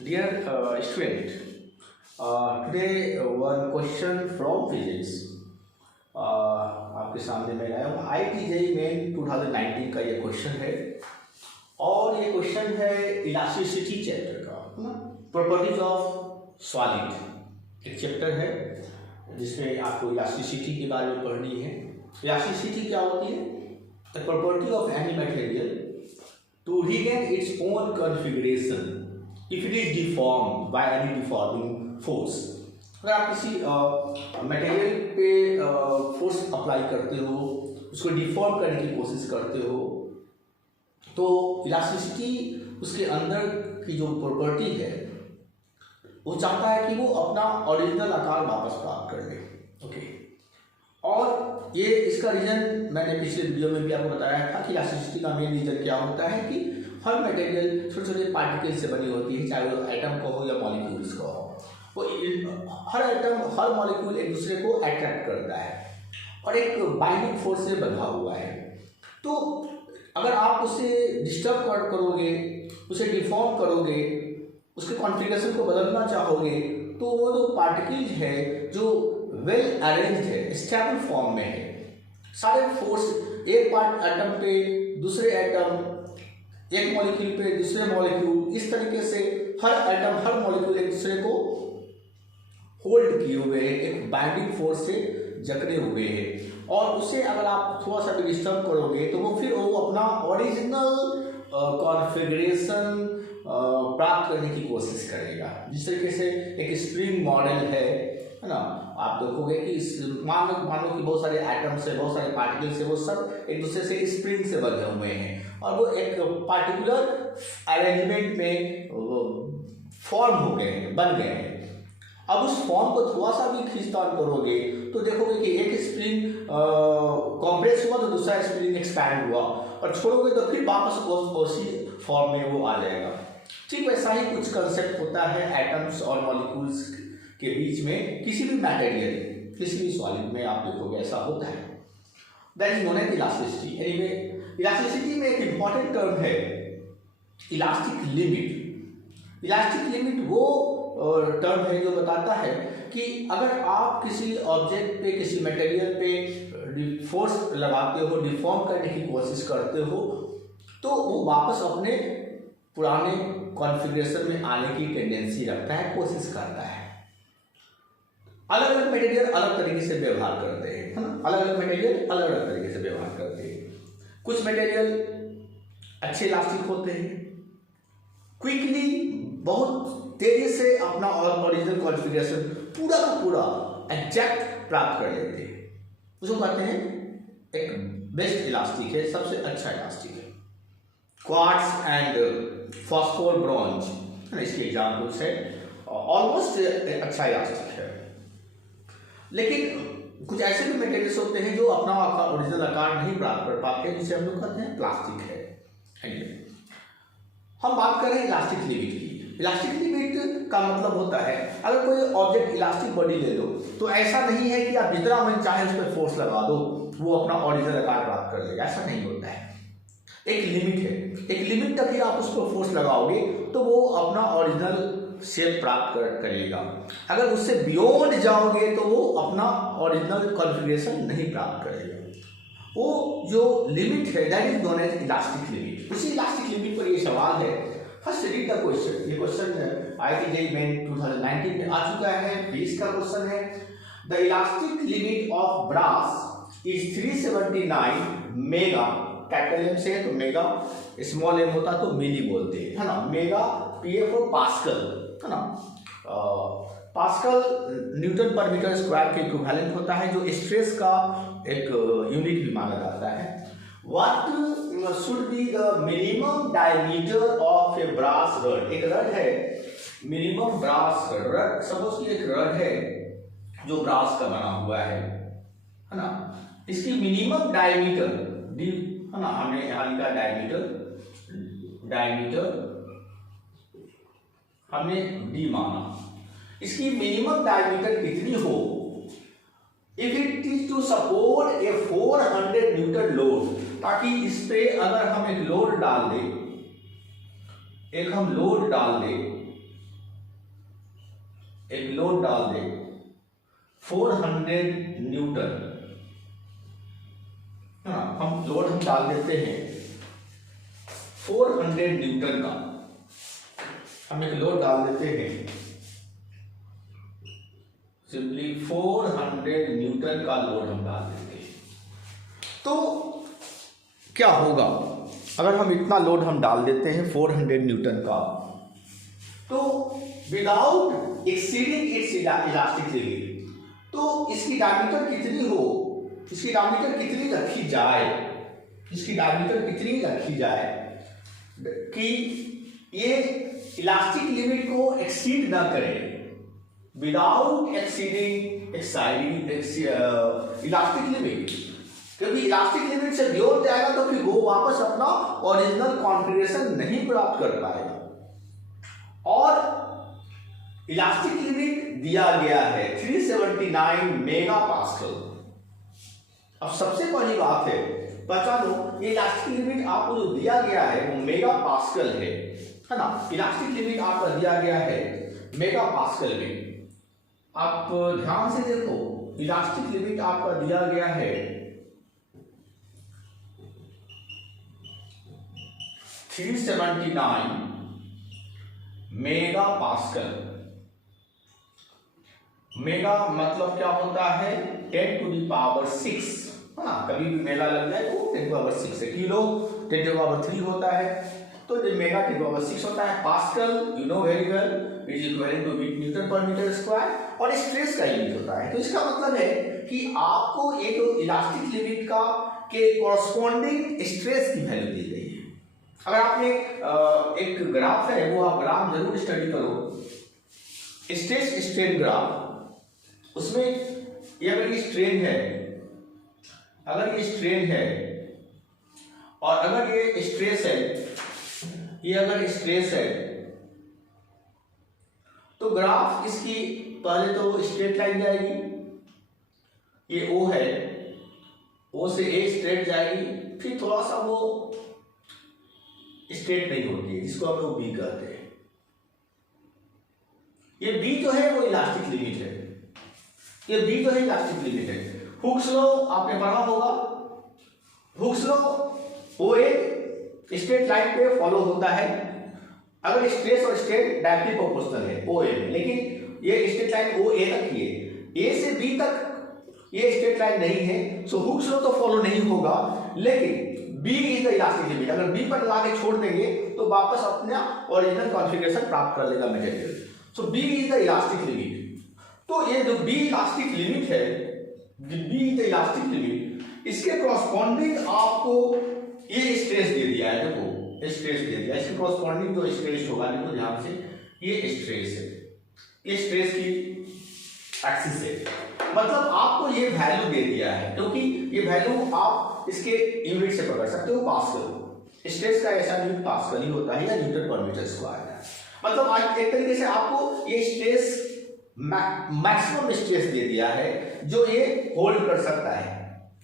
Dear student, today one question from physics. आपके सामने मैं लाया हूँ IIT मेन 2019 का ये क्वेश्चन है और ये क्वेश्चन है इलास्टिसिटी चैप्टर का, है ना। प्रॉपर्टीज ऑफ सॉलिड एक चैप्टर है जिसमें आपको इलास्टिसिटी के बारे में पढ़नी है। इलास्टिसिटी क्या होती है? The property of any material to regain its own configuration if it is deformed by any deforming force। अगर आप किसी मटेरियल पे फोर्स अप्लाई करते हो, उसको डिफॉर्म करने की कोशिश करते हो, तो इलास्टिसिटी उसके अंदर की जो प्रॉपर्टी है वो चाहता है कि वो अपना ओरिजिनल आकार वापस प्राप्त कर ले। ओके, और ये इसका रीजन मैंने पिछले वीडियो में भी आपको बताया था कि इलास्टिसिटी का मेन रीजन क्या होता है कि हर मटेरियल छोटे छोटे पार्टिकल से बनी होती है, चाहे वो एटम का हो या मॉलिक्यूल्स का हो। वो हर एटम हर मॉलिक्यूल एक दूसरे को अट्रैक्ट करता है और एक बाइंडिंग फोर्स से बंधा हुआ है। तो अगर आप उसे डिस्टर्ब करोगे, उसे डिफॉर्म करोगे, उसके कॉन्फ़िगरेशन को बदलना चाहोगे, तो वो जो पार्टिकल्स है जो वेल अरेंज्ड है, स्टेबल फॉर्म में है, सारे फोर्स एक पार्ट एटम पे दूसरे एटम, एक मॉलिक्यूल पे दूसरे मॉलिक्यूल, इस तरीके से हर एटम हर मॉलिक्यूल एक दूसरे को होल्ड किए हुए हैं, एक बाइंडिंग फोर्स से जकड़े हुए हैं। और उसे अगर आप थोड़ा सा भी डिस्टर्ब करोगे तो वो फिर वो अपना ओरिजिनल कॉन्फ़िगरेशन प्राप्त करने की कोशिश करेगा। जिस तरीके से एक स्प्रिंग मॉडल है ना, आप देखोगे कि मान लो कि बहुत सारे एटम्स है, बहुत सारे पार्टिकल्स है, वो सब एक दूसरे से स्प्रिंग से बने हुए हैं और वो एक पार्टिकुलर अरेंजमेंट में फॉर्म हो गए हैं, बन गए हैं। अब उस फॉर्म को थोड़ा सा भी खींचतान करोगे तो देखोगे कि एक स्प्रिंग कॉम्प्रेस हुआ तो दूसरा स्प्रिंग एक्सपैंड हुआ, और छोड़ोगे तो फिर वापस उसी फॉर्म में वो आ जाएगा। ठीक वैसा ही कुछ कंसेप्ट होता है एटम्स और मॉलिक्यूल्स के बीच में। किसी भी मटेरियल, किसी भी सॉलिड में आप देखोगे ऐसा होता है। That is known as elasticity. Anyway, elasticity में एक इंपॉर्टेंट टर्म है इलास्टिक लिमिट। इलास्टिक लिमिट वो टर्म है जो बताता है कि अगर आप किसी ऑब्जेक्ट पे, किसी मटेरियल पे फोर्स लगाते हो, डिफॉर्म करने की कोशिश करते हो, तो वो वापस अपने पुराने कॉन्फ़िगरेशन में आने की टेंडेंसी रखता है, कोशिश करता है। अलग अलग मटेरियल अलग तरीके से व्यवहार करते हैं, है ना। अलग अलग मटेरियल अलग अलग तरीके से व्यवहार करते हैं। कुछ मटेरियल अच्छे इलास्टिक होते हैं, क्विकली बहुत तेजी से अपना ओरिजिनल कॉन्फ़िगरेशन पूरा का पूरा एग्जैक्ट प्राप्त कर लेते हैं। उसको कहते हैं एक बेस्ट इलास्टिक है, सबसे अच्छा इलास्टिक है। क्वार्ट्ज एंड फॉस्फोर ब्रॉन्ज, इसके एग्जाम्पल्स है। ऑलमोस्ट अच्छा इलास्टिक है। लेकिन कुछ ऐसे भी मटेरियल्स होते हैं जो अपना ओरिजिनल आकार नहीं प्राप्त कर पाते, जिसे हम लोग कहते हैं प्लास्टिक है। हम बात कर रहे हैं इलास्टिक लिमिट की। इलास्टिक लिमिट का मतलब होता है अगर कोई ऑब्जेक्ट इलास्टिक बॉडी ले लो तो ऐसा नहीं है कि आप जितना मन चाहे उस पर फोर्स लगा दो वो अपना ओरिजिनल आकार प्राप्त कर लेगा, ऐसा नहीं होता है। एक लिमिट है, एक लिमिट तक ही आप उस पर फोर्स लगाओगे तो वो अपना ओरिजिनल शेप प्राप्त करेगा। अगर उससे बियॉन्ड जाओगे तो वो अपना ओरिजिनल कॉन्फ़िगरेशन नहीं प्राप्त करेगा। वो जो लिमिट है that is known as elastic limit. उसी इलास्टिक लिमिट पर ये सवाल है। First read the question. ये क्वेश्चन IIT मेन 2019 में आ चुका है। 20 का क्वेश्चन है। The elastic limit of brass is 379 mega. Capital M से है तो मेगा, स्मॉल एम होता तो मिली बोलते हैं, है ना। मेगा PF और पास्कल, है ना। Pascal Newton per metre square के इक्विवेलेंट होता है, जो स्ट्रेस का एक यूनिट भी माना जाता है। What should be the minimum diameter of a brass rod. एक रड है, मिनिमम ब्रास रड, सपोज कि एक रड है जो ब्रास का बना हुआ है ना। इसकी मिनिमम डायमीटर डी, है ना, हमने यहाँ लिखा डायमीटर हमने डी माना। इसकी मिनिमम डायमीटर कितनी हो if it is to support a 400 newton load, ताकि इस पे अगर हम एक लोड डाल दें, एक लोड डाल दे 400 न्यूटन, हाँ हम लोड हम डाल देते हैं 400 न्यूटन का, हम एक लोड डाल देते हैं सिंपली 400 न्यूटन का लोड हम डाल देते हैं। तो क्या होगा अगर हम इतना लोड हम डाल देते हैं 400 न्यूटन का, तो without exceeding it's elastic limit, तो इसकी डायमीटर कितनी हो, इसकी डायमीटर कितनी रखी जाए, इसकी डायमीटर कितनी रखी जाए कि ये इलास्टिक लिमिट को एक्सीड ना करे, विदाउट एक्सीडिंग इलास्टिक लिमिट, क्योंकि इलास्टिक लिमिट से बियॉन्ड जाएगा तो फिर वो वापस अपना ओरिजिनल कॉन्फ़िगरेशन नहीं प्राप्त कर पाएगा। और इलास्टिक लिमिट दिया गया है 379 मेगा पास्कल। अब सबसे बड़ी बात है पहचान लो, ये इलास्टिक लिमिट आपको जो दिया गया है वो मेगा पास्कल है ना, इलास्टिक लिमिट आपका दिया गया है मेगा पास्कल में। आप ध्यान से देखो, इलास्टिक लिमिट आपका दिया गया है 379 मेगा पास्कल। मेगा मतलब क्या होता है 10⁶, हाँ कभी भी मेगा लग जाए तो 10⁶ है, किलो 10⁻³ होता है, तो जो मेगा 10⁻6 होता है। Pascal you know very well is equal to newton per metre square, और स्ट्रेस का यूनिट होता है। तो इसका मतलब है कि आपको एक इलास्टिक लिमिट का के कॉरस्पॉन्डिंग स्ट्रेस की वैल्यू दी गई है। अगर आपने एक ग्राफ है वो आप ग्राफ जरूर स्टडी करो, स्ट्रेस स्ट्रेन ग्राफ, उसमें ये अगर ये स्ट्रेन है, अगर ये स्ट्रेन है और अगर ये स्ट्रेस है, ये अगर स्ट्रेस है तो ग्राफ इसकी पहले तो स्ट्रेट लाइन जाएगी, ये O है, O से A स्ट्रेट जाएगी, फिर थोड़ा सा वो स्ट्रेट नहीं होती है जिसको हम लोग B कहते हैं। ये B जो है वो इलास्टिक लिमिट है, ये B जो है इलास्टिक लिमिट है। हुक्स लॉ आपने पढ़ा होगा, Hooke's law OA straight line पे फॉलो होता है अगर स्ट्रेस और स्ट्रेन डायरेक्टली प्रोपोर्शनल है OA में, लेकिन ये स्ट्रेट लाइन OA तक ही है, A से B तक ये स्ट्रेट लाइन नहीं है, सो हुक्स लॉ तो फॉलो नहीं होगा, लेकिन B is the elastic limit. अगर B पर लगा के छोड़ देंगे तो वापस अपना ओरिजिनल कॉन्फ़िगरेशन प्राप्त कर लेगा material, so B is the elastic limit. तो ये जो B इलास्टिक लिमिट है, B is the elastic limit, इसके कॉरस्पॉन्डिंग आपको ये स्ट्रेस दे दिया है, देखो स्ट्रेस दे दिया, इसके कॉरस्पॉन्डिंग जो स्ट्रेस होगा, देखो ध्यान से, ये स्ट्रेस है, ये स्ट्रेस की एक्सिस है, मतलब आपको ये वैल्यू दे दिया है, क्योंकि ये वैल्यू आप इसके यूनिट से पकड़ सकते हो, पास्कल। स्ट्रेस का ऐसा यूनिट पास्कल ही होता है या न्यूटन पर मीटर स्क्वायर है। मतलब आज एक तरीके से आपको ये स्ट्रेस मैक्सिमम स्ट्रेस दे दिया है जो ये होल्ड कर सकता है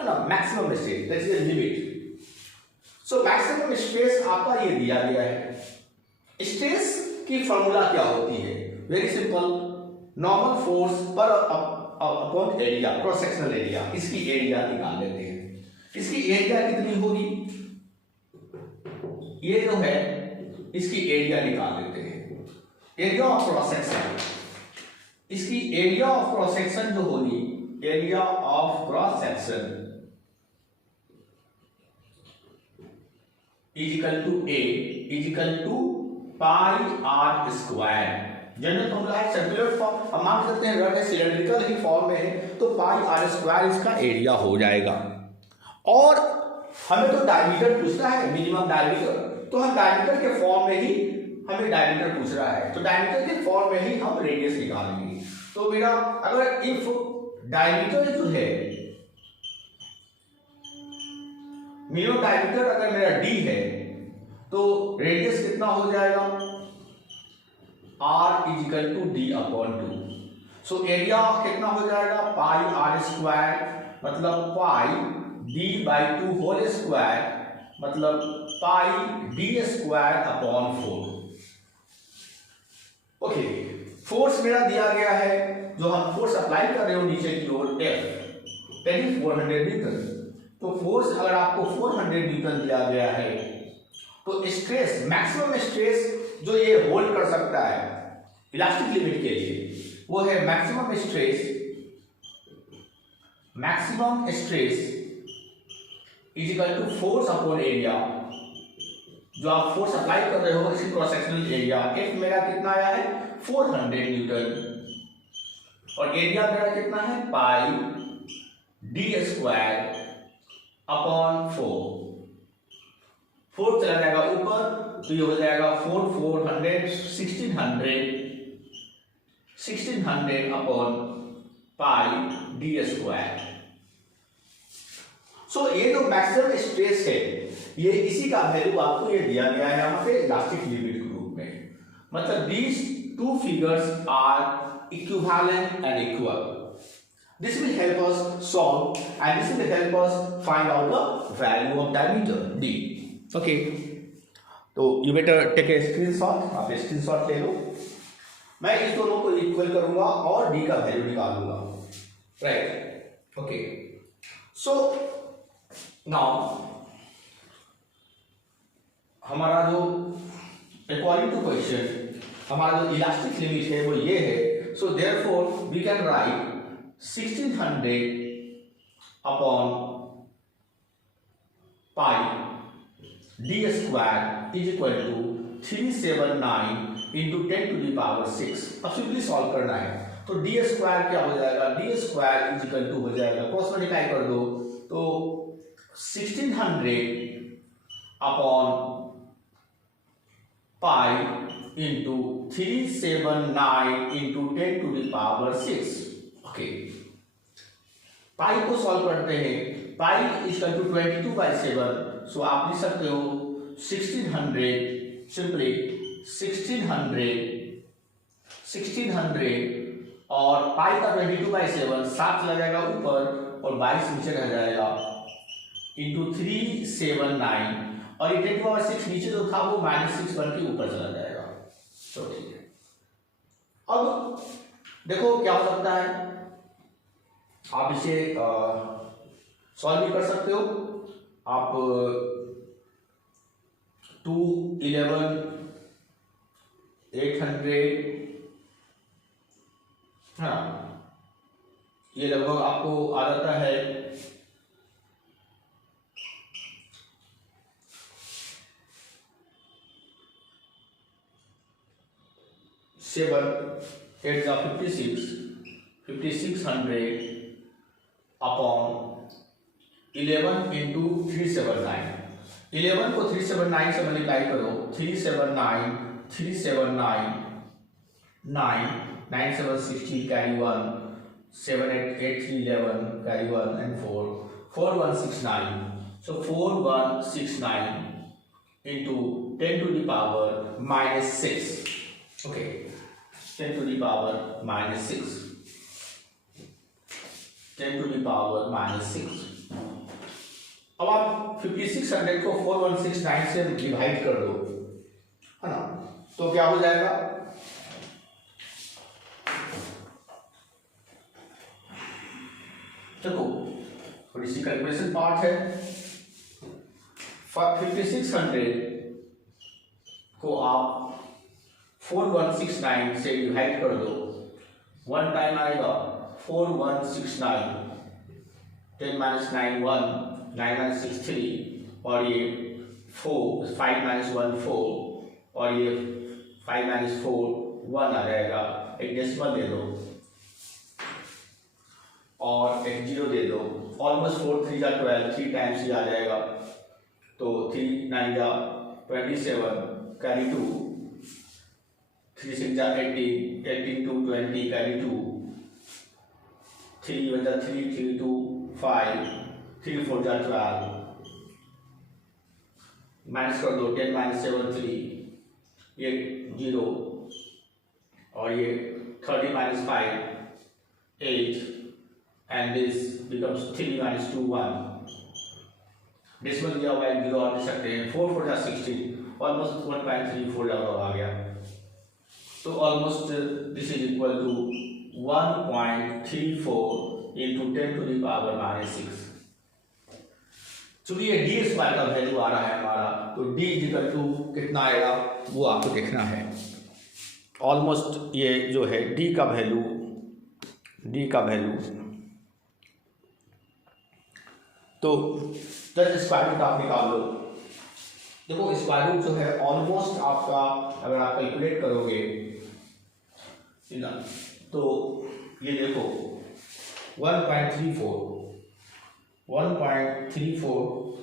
ना, maximum stress, that is the limit. So maximum stress आपका ये दिया गया है। स्ट्रेस की फॉर्मूला क्या होती है? वेरी सिंपल, नॉर्मल फोर्स पर upon area, cross sectional area, इसकी एरिया निकाल लेते हैं। इसकी एरिया कितनी होगी, ये जो है इसकी एरिया निकाल लेते हैं, एरिया ऑफ क्रॉस सेक्शन। इसकी एरिया ऑफ क्रॉस सेक्शन जो होगी, area of cross section equal to A equal to pi R square. General formula है, सर्कुलर फॉर्म हम मान सकते हैं, रड है, सिलेंड्रिकल ही फॉर्म में है, तो पाई आर स्क्वायर इसका एरिया हो जाएगा। और हमें तो डायमीटर पूछना है, मिनिमम डायमीटर, तो हम डायमीटर के फॉर्म में ही हमें डायमीटर पूछ रहा है, तो डायमीटर के फॉर्म में ही हम रेडियस निकालेंगे। तो मेरा अगर इफ डायमीटर जो है, मिनिमम डायमीटर अगर मेरा D है तो रेडियस कितना हो जाएगा, R equal to D upon 2। So area कितना हो जाएगा, पाई आर स्क्वायर मतलब पाई D/2 होल स्क्वायर मतलब पाई D square upon 4। Okay, force मेरा दिया गया है, जो हम फोर्स अप्लाई कर रहे हो नीचे की ओर, F, दैट इज 400 न्यूटन। तो फोर्स अगर आपको 400 न्यूटन दिया गया है, तो स्ट्रेस, मैक्सिमम स्ट्रेस जो ये होल्ड कर सकता है इलास्टिक लिमिट के लिए, वो है maximum stress is equal to force upon area. जो आप फोर्स अप्लाई कर रहे हो इसकी क्रॉस सेक्शनल एरिया, एफ मेरा कितना आया है 400 न्यूटन, और एरिया मेरा कितना है पाई डी स्क्वायर अपॉन 4 चला जाएगा ऊपर, तो ये हो जाएगा 1600 अपॉन पाई डी स्क्वायर। सो ये जो मैक्सिमम स्ट्रेस है, ये इसी का वैल्यू आपको ये दिया गया है यहाँ पे इलास्टिक लिमिट के रूप में। मतलब these two figures are equivalent and equal. This will help us solve and this will help us find out the value of diameter D. Okay. तो you better take a screenshot. आप screenshot ले लो। मैं इस दोनों को equal करूंगा और D का वैल्यू निकालूंगा। Right. Okay. So now हमारा जो अकॉर्डिंग टू क्वेश्चन हमारा जो इलास्टिक लिमिट है वो ये है। So therefore we can write 1600 upon pi D square is equal to 379 into 10 to the power 6। अब सिंपली सॉल्व करना है, तो डी स्क्वायर क्या हो जाएगा, d square is equal to हो जाएगा, क्रॉस मल्टीप्लाई कर दो, तो 1600 upon pi into 379 into 10 to the power 6। Okay, pi को सॉल्व करते हैं, पाई इक्वल टू 22/7। सो आप लिख सकते हो 1600 सिंपली 1600 और पाई का 22/7, 7 चला जाएगा ऊपर और 22 नीचे रह जाएगा, इंटू 379 और ये 10⁻6 नीचे जो था वो -6 बन के ऊपर चला जाएगा। तो ठीक है, अब देखो क्या हो सकता है, आप इसे सॉल्व भी कर सकते हो। आप 211 800, हाँ ये लगभग आपको आ जाता है 7 8 56 5600 अपॉन 11 इंटू 379। 11 को 379 से मल्टीप्लाई करो, 379 379 9 9 7 16 carry 1 7 8 8 3 11 carry 1 and 4 4169। So 4169 into 10 to the power -6. Okay, 10 to the power -6, 10 to the power -6। अब आप 5600 को 4169 से डिवाइड कर दो, है ना, तो क्या हो जाएगा, देखो थोड़ी सी कैलकुलेशन पार्ट है। 5600 को आप 4169 से डिवाइड कर दो, 1 टाइम आएगा 4169, 10 - 9 1, 9 - 6 3, और ये 4 5 - 1 4, और ये 5 - 4 1 आ जाएगा। एक डेसिमल दे दो और एक 0 दे दो, ऑलमोस्ट 4 3 जा 12, 3 टाइम्स ही आ जाएगा, तो 3 9 जा 27 कैरी 2, 3 6 जा 18 18 2 20 कैरी 2, 3 1 जा 3 3 2 5 3 4 जा 12, माइनस कर दो, 10 - 7 3, ये 0, और ये 30 - 5 8, and this becomes 3 - 2 1। डेसिमल दिया हुआ है 0 और लिख सकते हैं, 4 4 जा 16, ऑलमोस्ट 1.34 आ गया। तो almost this is equal to 1.34 into 10⁻⁻⁶। चूंकि ये डी स्क्वायर का वैल्यू आ रहा है हमारा, तो डी इक्वल टू कितना आएगा वो आपको देखना है। ऑलमोस्ट ये जो है डी का वैल्यू तो जस्ट स्क्वायर रूट आप निकाल लो। देखो स्क्वायर रूट जो है ऑलमोस्ट आपका अगर आप कैलकुलेट करोगे ना, तो ये देखो 1.34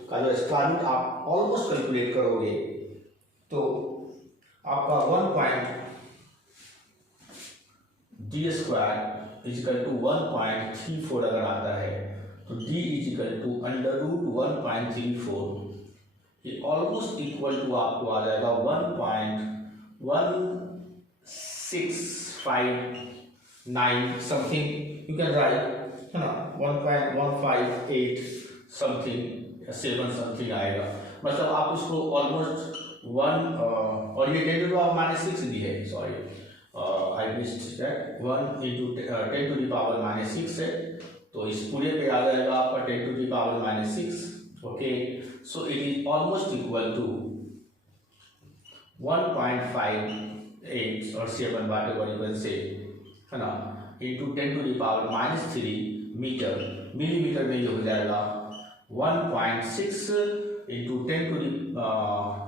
का जो स्क्वायर रूट आप ऑलमोस्ट कैलकुलेट करोगे तो आपका 1.d² अगर आता है तो d √1.34, ये ऑलमोस्ट इक्वल टू आपको आ जाएगा 1.1659 समथिंग, यू कैन राइट है ना, 1.158 समथिंग 7 समथिंग आएगा। मतलब आप उसको ऑलमोस्ट 1 और ये 10⁻⁻⁶ भी है, sorry I missed that, 1 into 10⁻⁻⁶ है, तो इस पूरे पे आ जाएगा आपका 10⁻⁻⁶। Okay, so it is almost equal to 1.58 और 7 whatever से है ना इंटू 10⁻³ मीटर, मिलीमीटर में ये हो जाएगा 1.6 इंटू 10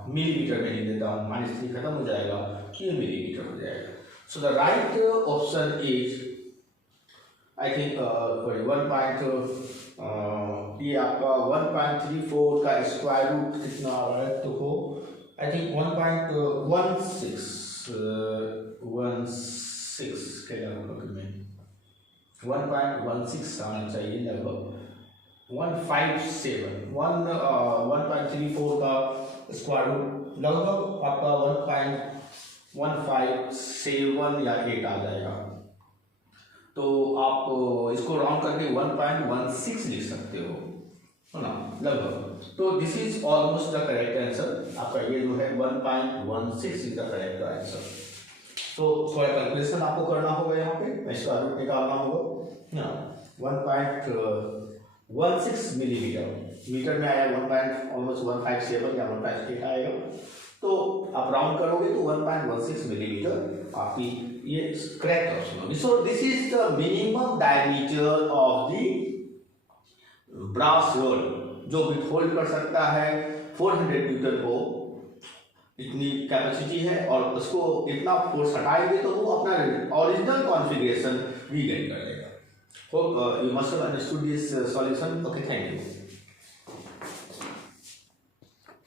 मिलीमीटर में लिख देता हूँ, -3 खत्म हो जाएगा, ये मिलीमीटर हो जाएगा। So the right option is I think 1. ये आपका 1.34 का स्क्वायर रूट कितना आ रहा है, तो हो आई थिंक 1.16 के लगभग में 1.16 आना चाहिए, लगभग 1.34 का स्क्वायर रूट लगभग आपका 1.157 या 8 आ जाएगा। तो आप इसको राउंड करके 1.16 लिख सकते हो, है ना, लगभग। तो this is almost the correct answer. आपका ये जो है 1.16 इज द करेक्ट आंसर। तो थोड़ा कैलकुलेशन आपको करना होगा, यहाँ पे इसका रूट निकालना होगा ना। 1.16 मिलीमीटर, मीटर में आया ऑलमोस्ट 157 या 158 आएगा, तो आप राउंड करोगे तो 1.16 मिलीमीटर आपकी ये करेक्ट ऑप्शन होगी। So this is the minimum diameter of the brass rod, जो विथ होल्ड कर सकता है 400 न्यूटन को, इतनी कैपेसिटी है, और उसको इतना फोर्स हटाएंगे तो वो अपना ओरिजिनल कॉन्फ़िगरेशन रीगेन कर लेगा। Hope you must have understood this solution. Okay, thank you.